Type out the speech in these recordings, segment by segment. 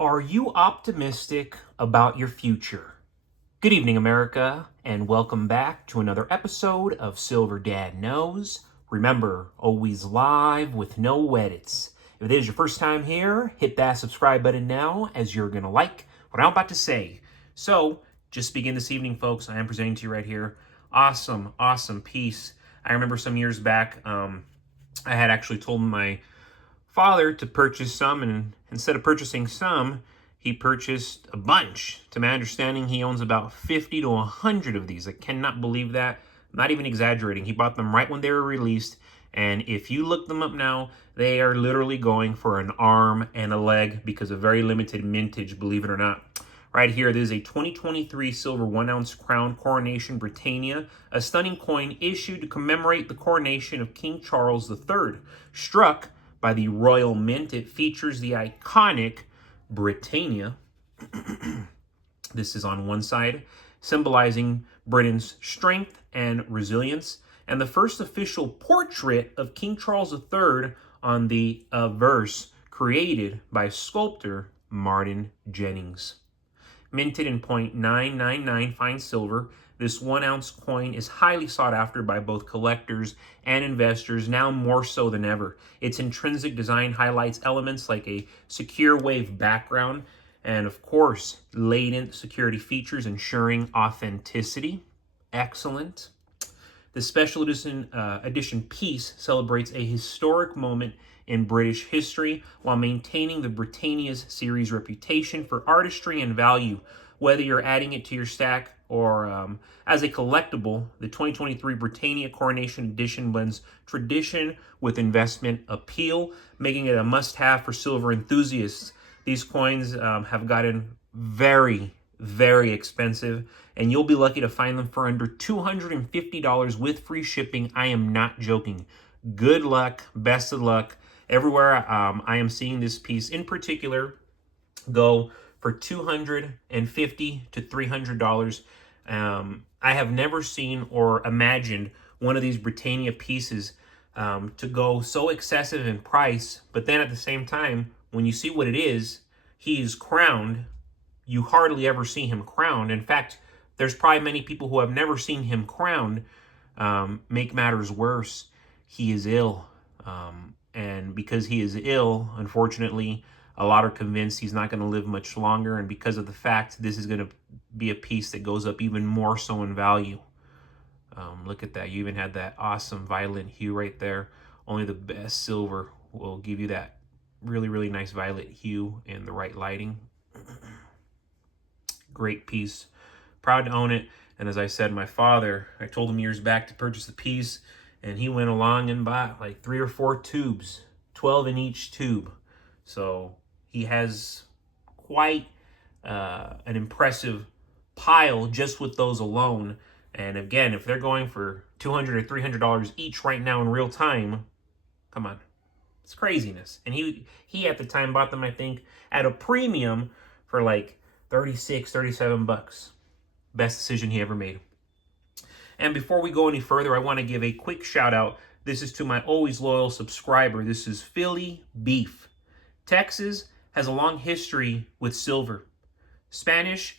Are you optimistic about your future? Good evening, America, and welcome back to another episode of Silver Dad Knows. Remember, always live with no edits. If it is your first time here, hit that subscribe button now, as you're going to like what I'm about to say. So, just begin this evening, folks. I am presenting to you right here. Awesome piece. I remember some years back, I had actually told my father to purchase some, and instead of purchasing some, he purchased a bunch. To my understanding, he owns about 50 to 100 of these. I cannot believe that. I'm not even exaggerating. He bought them right when they were released, and if you look them up now, they are literally going for an arm and a leg because of very limited mintage, believe it or not. Right here, this is a 2023 silver 1-ounce crown coronation Britannia, a stunning coin issued to commemorate the coronation of King Charles III. Struck by the Royal Mint, it features the iconic Britannia. This is on one side, symbolizing Britain's strength and resilience, and the first official portrait of King Charles III on the verse created by sculptor Martin Jennings. Minted in .999 fine silver, this 1-ounce coin is highly sought after by both collectors and investors, now more so than ever. Its intrinsic design highlights elements like a secure wave background and, of course, latent security features ensuring authenticity. Excellent. The special edition piece celebrates a historic moment in British history while maintaining the Britannia's series reputation for artistry and value. Whether you're adding it to your stack or as a collectible, the 2023 Britannia Coronation Edition blends tradition with investment appeal, making it a must-have for silver enthusiasts. These coins have gotten very expensive, and you'll be lucky to find them for under $250 with free shipping. I am not joking. Good luck, best of luck. Everywhere I am seeing this piece in particular go for $250 to $300. I have never seen or imagined one of these Britannia pieces to go so excessive in price, but then at the same time, when you see what it is, he is crowned. You hardly ever see him crowned. In fact, there's probably many people who have never seen him crowned. Make matters worse, he is ill. And because he is ill, unfortunately, a lot are convinced he's not going to live much longer. And because of the fact this is going to be a piece that goes up even more so in value. Look at that. You even had that awesome violet hue right there. Only the best silver will give you that really nice violet hue and the right lighting. Great piece. Proud to own it. And as I said, my father, I told him years back to purchase the piece, and he went along and bought like 3 or 4 tubes, 12 in each tube. So he has quite an impressive pile just with those alone. And again, if they're going for $200 or $300 each right now in real time, come on, it's craziness. And he at the time bought them, I think, at a premium for like 36, 37 bucks. Best decision he ever made. And before we go any further, I want to give a quick shout out. This is to my always loyal subscriber. This is Philly Beef. Texas has a long history with silver. Spanish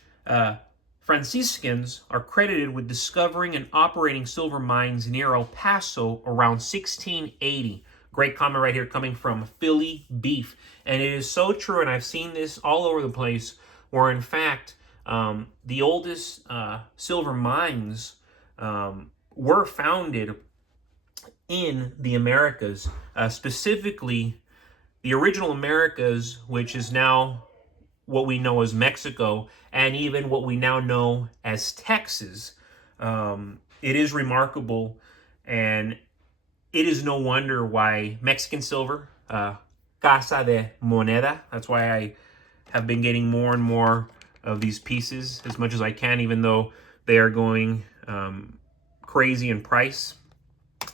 Franciscans are credited with discovering and operating silver mines near El Paso around 1680. Great comment right here coming from Philly Beef. And it is so true, and I've seen this all over the place, where in fact, the oldest silver mines were founded in the Americas, specifically the original Americas, which is now what we know as Mexico, and even what we now know as Texas. It is remarkable, and it is no wonder why Mexican silver, Casa de Moneda, that's why I have been getting more and more of these pieces as much as I can, even though they are going crazy in price.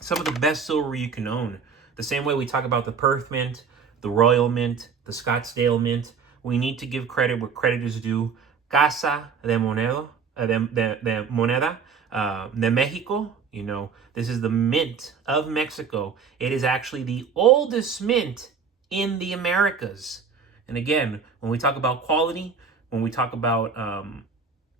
Some of the best silver you can own. The same way we talk about the Perth Mint, the Royal Mint, the Scottsdale Mint, we need to give credit where credit is due. Casa de Moneda, de Moneda de Mexico. You know, this is the mint of Mexico. It is actually the oldest mint in the Americas. And again, when we talk about quality, when we talk about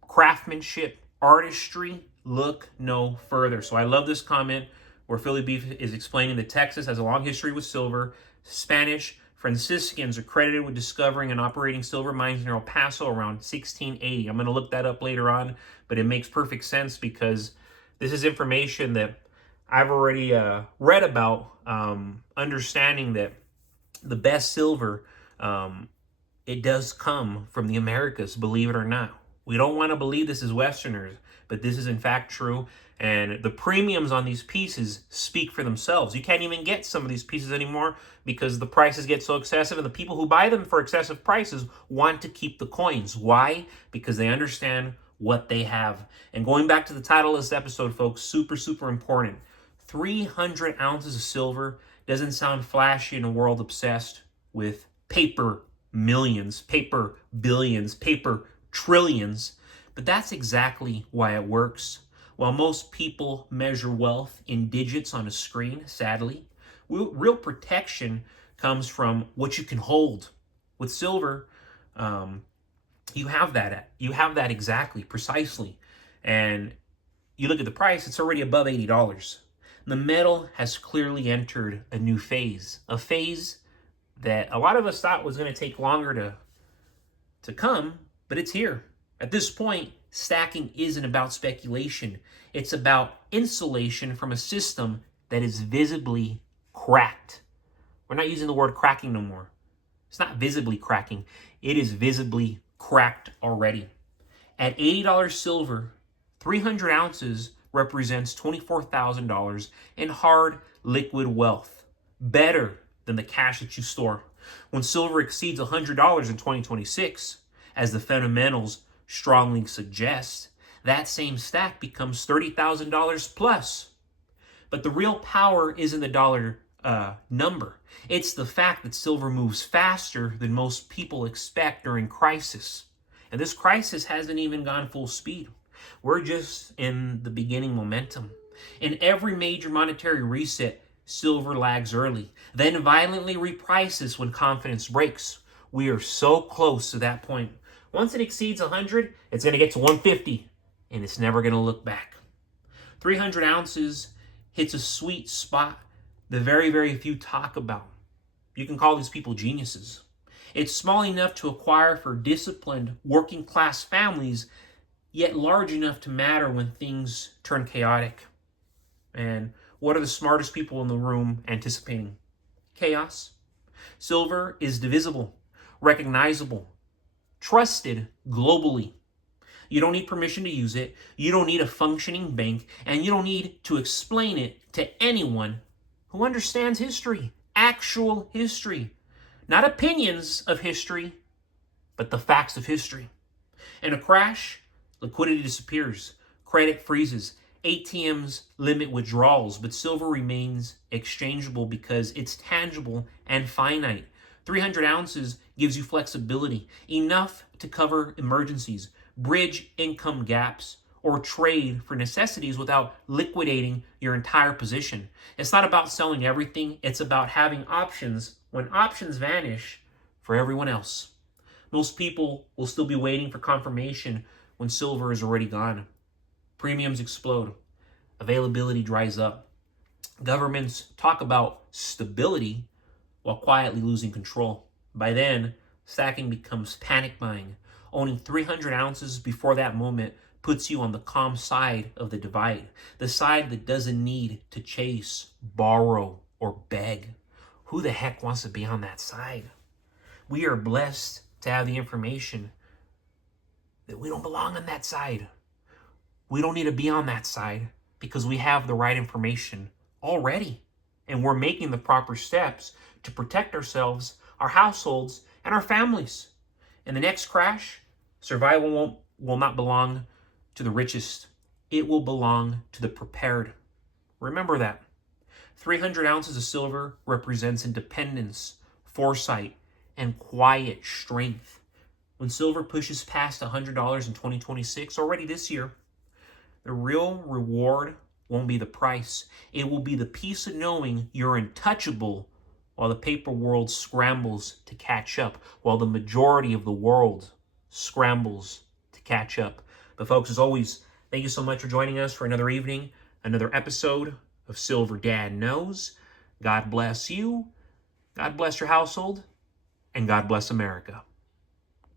craftsmanship, artistry, look no further. So I love this comment where Philly Beef is explaining that Texas has a long history with silver. Spanish Franciscans are credited with discovering and operating silver mines near El Paso around 1680. I'm going to look that up later on, but it makes perfect sense because this is information that I've already read about, understanding that the best silver, it does come from the Americas, believe it or not. We don't want to believe this as Westerners, but this is in fact true. And the premiums on these pieces speak for themselves. You can't even get some of these pieces anymore because the prices get so excessive, and the people who buy them for excessive prices want to keep the coins. Why? Because they understand what they have. And going back to the title of this episode, folks, super, super important. 300 ounces of silver doesn't sound flashy in a world obsessed with paper millions, paper billions, paper trillions. But that's exactly why it works. While most people measure wealth in digits on a screen, sadly, real protection comes from what you can hold. With silver, you have that. You have that exactly, precisely. And you look at the price, it's already above $80. The metal has clearly entered a new phase, a phase that a lot of us thought was going to take longer to come, but it's here. At this point, stacking isn't about speculation. It's about insulation from a system that is visibly cracked. We're not using the word cracking no more. It's not visibly cracking. It is visibly cracked already. At $80 silver, 300 ounces represents $24,000 in hard liquid wealth. Better than the cash that you store. When silver exceeds $100 in 2026, as the fundamentals strongly suggest, that same stack becomes $30,000 plus. But the real power isn't the dollar number. It's the fact that silver moves faster than most people expect during crisis. And this crisis hasn't even gone full speed. We're just in the beginning momentum. In every major monetary reset, silver lags early, then violently reprices when confidence breaks. We are so close to that point. Once it exceeds 100, it's going to get to 150, and it's never going to look back. 300 ounces hits a sweet spot that very, very few talk about. You can call these people geniuses. It's small enough to acquire for disciplined working class families, yet large enough to matter when things turn chaotic. And what are the smartest people in the room anticipating? Chaos. Silver is divisible, recognizable, trusted globally. You don't need permission to use it. You don't need a functioning bank, and you don't need to explain it to anyone who understands history, actual history. Not opinions of history, but the facts of history. In a crash, liquidity disappears, credit freezes, ATMs limit withdrawals, but silver remains exchangeable because it's tangible and finite. 300 ounces gives you flexibility, enough to cover emergencies, bridge income gaps, or trade for necessities without liquidating your entire position. It's not about selling everything, it's about having options when options vanish for everyone else. Most people will still be waiting for confirmation when silver is already gone. Premiums explode. Availability dries up. Governments talk about stability while quietly losing control. By then, stacking becomes panic buying. Owning 300 ounces before that moment puts you on the calm side of the divide, the side that doesn't need to chase, borrow, or beg. Who the heck wants to be on that side? We are blessed to have the information that we don't belong on that side. We don't need to be on that side because we have the right information already. And we're making the proper steps to protect ourselves, our households, and our families. In the next crash, survival will not belong to the richest. It will belong to the prepared. Remember that. 300 ounces of silver represents independence, foresight, and quiet strength. When silver pushes past $100 in 2026, already this year, the real reward won't be the price. It will be the peace of knowing you're untouchable while the paper world scrambles to catch up, while the majority of the world scrambles to catch up. But folks, as always, thank you so much for joining us for another evening, another episode of Silver Dad Knows. God bless you, God bless your household, and God bless America.